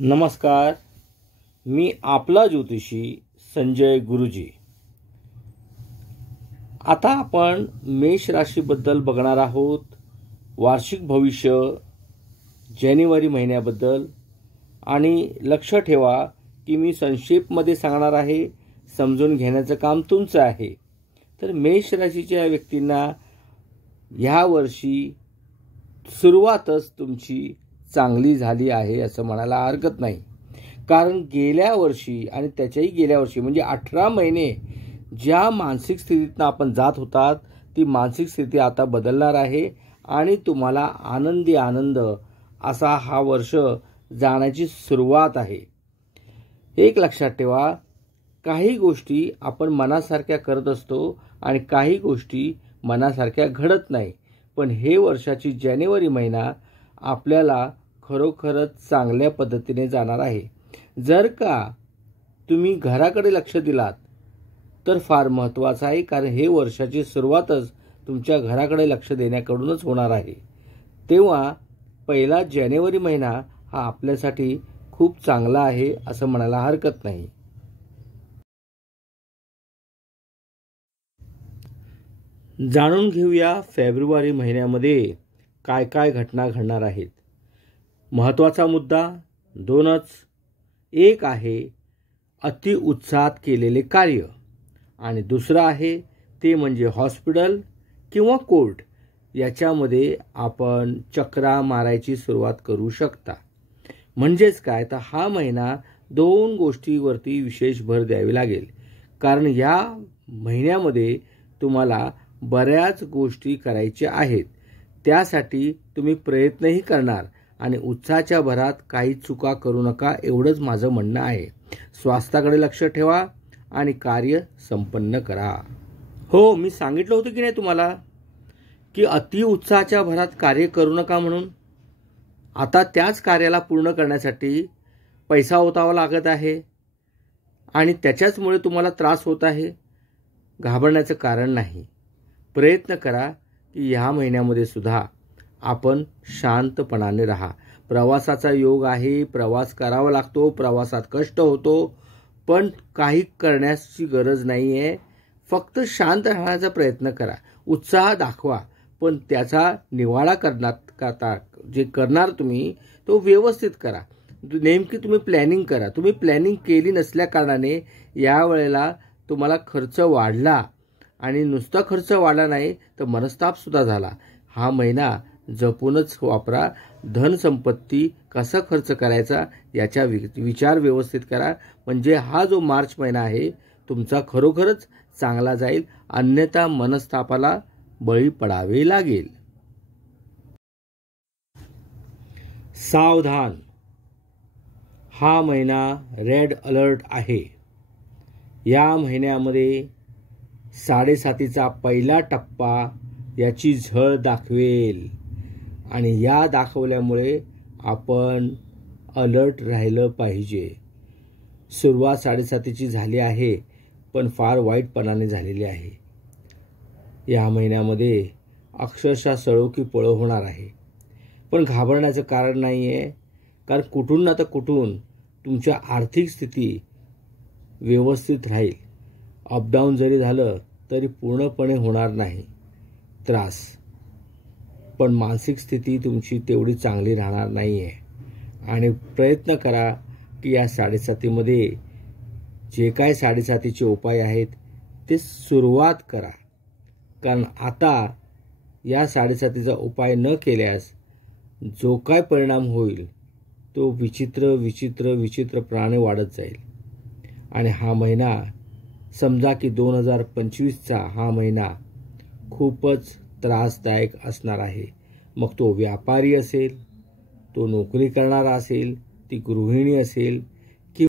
नमस्कार, मी आपला ज्योतिषी संजय गुरुजी। आता आपण मेष राशीबद्दल बघणार आहोत। वार्षिक भविष्य जानेवारी महिन्याबद्दल। आणि लक्ष ठेवा की मी संक्षेपमध्ये सांगणार आहे, समजून घेण्याचं काम तुमचं आहे। तर मेष राशीच्या व्यक्तींना ह्या वर्षी सुरुवातच तुमची चांगली झाली आहे असं म्हणायला हरकत नाही। कारण गेल्या वर्षी आणि त्याच्याही गेल्या वर्षी म्हणजे 18 महिने ज्या मानसिक स्थितीतून आपण जात होतात ती मानसिक स्थिती आता बदलणार आहे आणि तुम्हाला आनंदी आनंद असा हा वर्ष जाण्याची सुरुवात आहे। एक लक्षात ठेवा, काही गोष्टी आपण मनासारख्या करत असतो आणि काही गोष्टी मनासारख्या घडत नाही। पण हे वर्षाची जानेवारी महिना आपल्याला खरोखरच चांगल्या पद्धतीने जाणार आहे। जर का तुम्ही घराकडे लक्ष दिलात तर फार महत्त्वाचं आहे, कारण हे वर्षाची सुरुवातच तुमच्या घराकडे लक्ष देण्याकडूनच होणार आहे। तेव्हा पहिला जानेवारी महिना हा आपल्यासाठी खूप चांगला आहे असं म्हणायला हरकत नाही। जाणून घेऊया फेब्रुवारी महिन्यामध्ये काय काय घटना घडणार आहेत। महत्त्वाचा मुद्दा दोनच। एक आहे अति उत्साहात केलेले कार्य आणि दुसरा आहे ते म्हणजे हॉस्पिटल किंवा कोर्ट याच्यामध्ये आपण चक्रा मारायची सुरुवात करू शकता। म्हणजेच काय, तर हा महिना दोन गोष्टीवरती विशेष भर द्यावी लागेल। कारण या महिन्यामध्ये तुम्हाला बऱ्याच गोष्टी करायच्या आहेत, त्यासाठी तुम्ही प्रयत्नही करणार आणि उत्साहाच्या भरात काही चुका करू नका एवढंच माझं म्हणणं आहे। स्वास्थ्याकडे लक्ष ठेवा आणि कार्य संपन्न करा। हो, मी सांगितलं होतं की नाही तुम्हाला की अति उत्साहाच्या भरात कार्य करू नका म्हणून। आता त्याच कार्याला पूर्ण करण्यासाठी पैसा ओतावा लागत आहे आणि त्याच्याचमुळे तुम्हाला त्रास होत आहे। घाबरण्याचं कारण नाही। प्रयत्न करा की ह्या महिन्यामध्ये सुद्धा आपण शांतपणाने राहा। प्रवासाचा योग आहे, प्रवास करावा लागतो, प्रवासात कष्ट होतो, पण काही करण्याची गरज नाही आहे। फक्त शांत राहण्याचा प्रयत्न करा, उत्साह दाखवा, पण त्याचा निवाडा करता जे करणार तुम्ही तो व्यवस्थित करा। नेमकी तुम्ही प्लॅनिंग करा। तुम्ही प्लॅनिंग केली नसल्या कारणाने यावेळेला तुम्हाला खर्च वाढला आणि नुसता खर्च वाढला नाही तर मनस्ताप सुद्धा झाला। हा महिना जपूनच वापरा। धनसंपत्ती कसा खर्च करायचा याचा विचार व्यवस्थित करा, म्हणजे हा जो मार्च महिना आहे तुमचा खरोखरच चांगला जाईल, अन्यथा मनस्तापाला बळी पडावे लागेल। सावधान, हा महिना रेड अलर्ट आहे। या महिन्यामध्ये 7.5चा पहिला टप्पा याची झळ दाखवेल आणि या दाखवल्यामुळे आपण अलर्ट राहिलं पाहिजे। सुरुवात 7.5ची झाली आहे, पण फार वाईटपणाने झालेली आहे। या महिन्यामध्ये अक्षरशः सळो की पळो होणार आहे, पण घाबरण्याचं कारण नाही आहे। कारण कुठून ना तर कुठून तुमच्या आर्थिक स्थिती व्यवस्थित राहील। अपडाऊन जरी झालं तरी पूर्णपणे होणार नाही त्रास, पण मानसिक स्थिती तुमची तेवढी चांगली राहणार नाही आहे। आणि प्रयत्न करा की या 7.5मध्ये जे काय 7.5चे उपाय आहेत ते सुरुवात करा। कारण आता या 7.5चा उपाय न केल्यास जो काय परिणाम होईल तो विचित्रपणाने वाढत जाईल। आणि हा महिना समजा की 2025चा हा महिना खूपच त्रासदायक असणार आहे। मग तो व्यापारी असेल, तो नोकरी करणारा असेल, ती गृहिणी असेल,